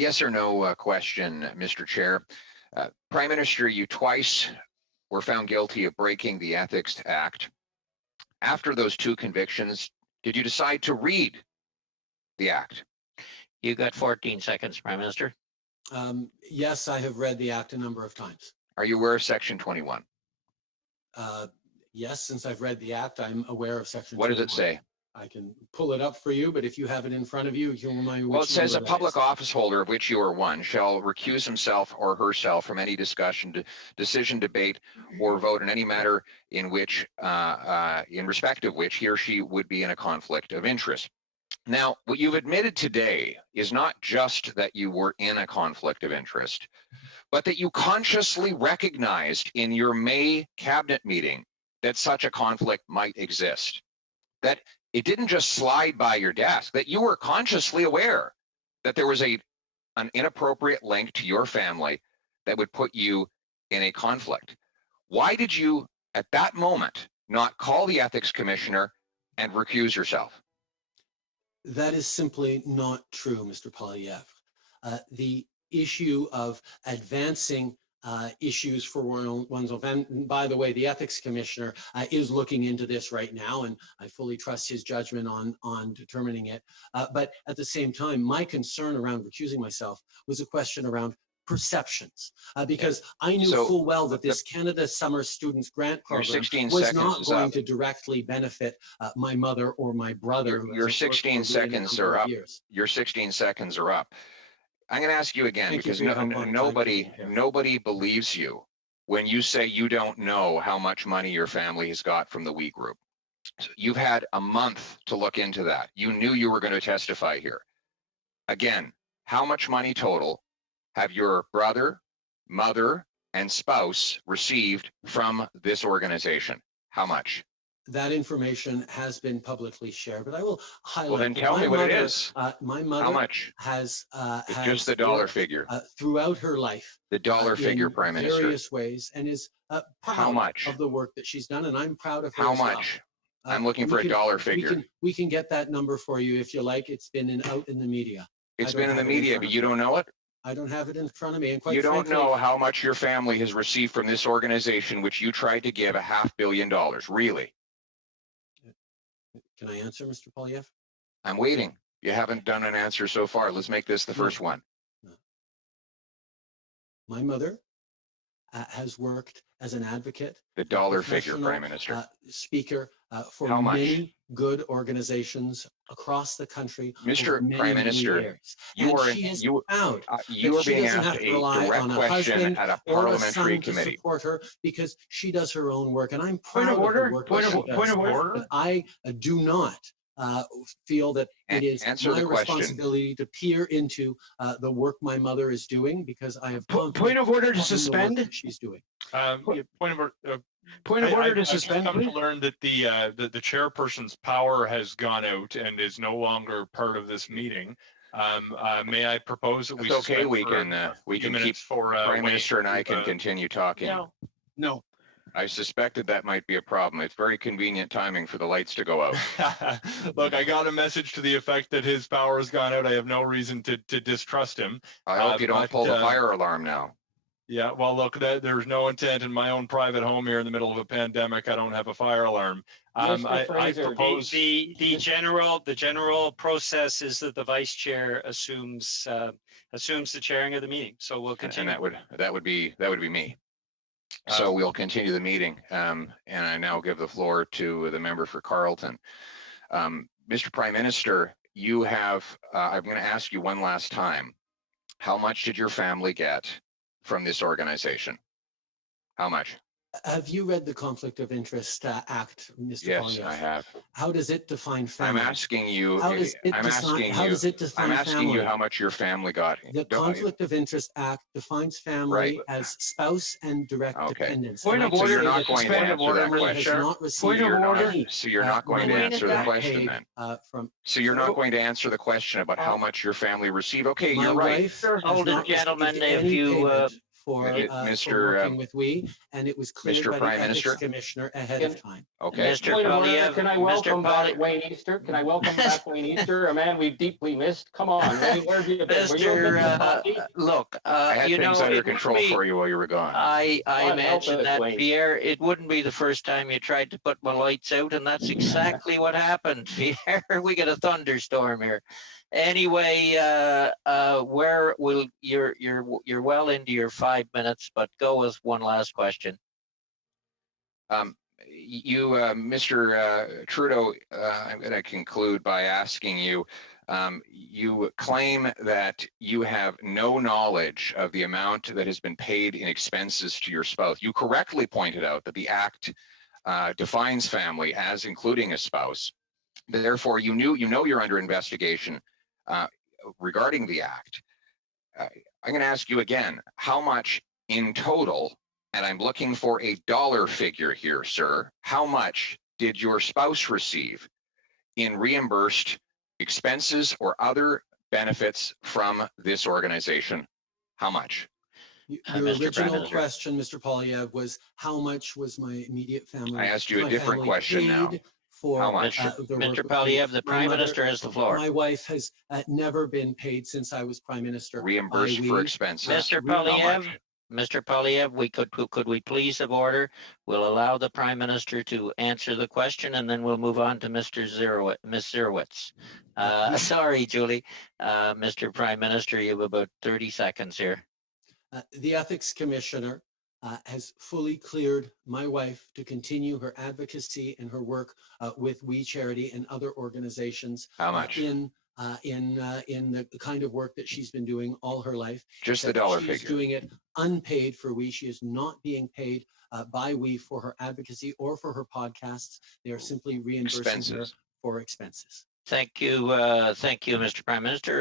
Yes or no question, Mr. Chair. Prime Minister, you twice were found guilty of breaking the Ethics Act. After those two convictions, did you decide to read the Act? You got 14 seconds, Prime Minister. Yes, I have read the Act a number of times. Are you aware of Section 21? Yes, since I've read the Act, I'm aware of Section 21. What does it say? I can pull it up for you, but if you have it in front of you, you can remind me which. Well, it says a public is. office holder of which you are one shall recuse himself or herself from any discussion, decision, debate, or vote in any matter in which, in respect of which he or she would be in a conflict of interest. Now, what you've admitted today is not just that you were in a conflict of interest, but that you consciously recognized in your May cabinet meeting that such a conflict might exist. That it didn't just slide by your desk, that you were consciously aware that there was an inappropriate link to your family that would put you in a conflict. Why did you, at that moment, not call the ethics commissioner and recuse yourself? That is simply not true, Mr. Poilievre. The issue of advancing issues for one's own. And by the way, the ethics commissioner is looking into this right now, and I fully trust his judgment on determining it. But at the same time, my concern around recusing myself was a question around perceptions, because I knew full well that this Canada Summer Students Grant Program was not going to directly benefit my mother or my brother. Your 16 seconds are up. Your 16 seconds are up. I'm going to ask you again, because nobody believes you when you say you don't know how much money your family has got from the We Group. So you've had a month to look into that. You knew you were going to testify here. Again, how much money total have your brother, mother, and spouse received from this organization? How much? That information has been publicly shared, but I will highlight. Well, then tell me what it is. My mother How much? has just the dollar figure throughout her life. The dollar figure, Prime Minister. Various ways, and is proud of the work that she's done, and I'm proud of her. How much? I'm looking for a dollar figure. We can get that number for you if you like. It's been out in the media. It's been in the media, but you don't know it? I don't have it in front of me. And quite you frankly, don't know how much your family has received from this organization, which you tried to give $500 million, really? Can I answer, Mr. Poilievre? I'm waiting. You haven't done an answer so far. Let's make this the first one. No. My mother has worked as an advocate. The dollar figure, Prime Minister. Speaker for many good organizations across the country. Mr. Prime Minister, you are being asked a direct question at a parliamentary committee. To support her because she does her own work, and I'm proud of the work that she does. Point of order. I do not feel that it is my responsibility to peer into the work my mother is doing, because I have point of order to suspend. That she's doing. Point of order to suspend. I've come to learn that the chairperson's power has gone out and is no longer part of this meeting. May I propose that we? It's okay. We can keep for Prime Minister and I can continue talking. No. I suspected that might be a problem. It's very convenient timing for the lights to go out. Look, I got a message to the effect that his power has gone out. I have no reason to distrust him. I hope you don't pull the fire alarm now. Yeah, well, look, there's no intent in my own private home here in the middle of a pandemic. I don't have a fire alarm. I propose the general process is that the vice chair assumes the chairing of the meeting. So we'll continue. And that would be me. So we'll continue the meeting, and I now give the floor to the member for Carleton. Mr. Prime Minister, you have, I'm going to ask you one last time, how much did your family get from this organization? How much? Have you read the Conflict of Interest Act, Mr. Yes, Poilievre? I have. How does it define family? I'm asking you. How does it define I'm asking family? you how much your family got. The Conflict of Interest Act defines family as spouse and direct dependents. Point of order. So you're not going to answer that question. Point of order. So you're not going to answer the question then. So you're not going to answer the question about how much your family received. Okay, you're right. Older gentlemen, if you for Mr. working with we, and it was cleared Mr. by Prime the Minister? ethics commissioner ahead of time. Okay. Mr. Point of order, Poilievre, can I Mr. welcome back Poilievre, Wayne Easter? Can I welcome back Wayne Easter, a man we've deeply missed? Come on, Wayne, where have you been? Were you a bit coffee? look, I had you things know, under it would control be, for you while you were gone. I God help mentioned us, that, Wayne. Pierre, it wouldn't be the first time you tried to put my lights out, and that's exactly what happened, Pierre. We got a thunderstorm here. Anyway, where will you're well into your 5 minutes, but go with one last question. Mr. Trudeau, I'm going to conclude by asking you, you claim that you have no knowledge of the amount that has been paid in expenses to your spouse. You correctly pointed out that the Act defines family as including a spouse. Therefore, you know you're under investigation regarding the Act. I'm going to ask you again, how much in total, and I'm looking for a dollar figure here, sir, how much did your spouse receive in reimbursed expenses or other benefits from this organization? How much? Your Mr. Prime original Minister. question, Mr. Poilievre, was how much was my immediate family? I asked you a my different family question now. paid for How much? the work Mr. of Poilievre, the my Prime mother- Minister has the floor. My wife has never been paid since I was Prime Minister. Reimbursed by for we. expenses. Mr. How much? Poilievre, Mr. Poilievre, could we please have order? We'll allow the Prime Minister to answer the question, and then we'll move on to Ms. Zerowitz. Sorry, Julie. Mr. Prime Minister, you have about 30 seconds here. The ethics commissioner has fully cleared my wife to continue her advocacy and her work with We Charity and other organizations. How much? In the kind of work that she's been doing all her life. Just the Except dollar she's figure. doing it unpaid for We. She is not being paid by We for her advocacy or for her podcasts. They are simply reimbursing her Expenses. for expenses. Thank you, Mr. Prime Minister.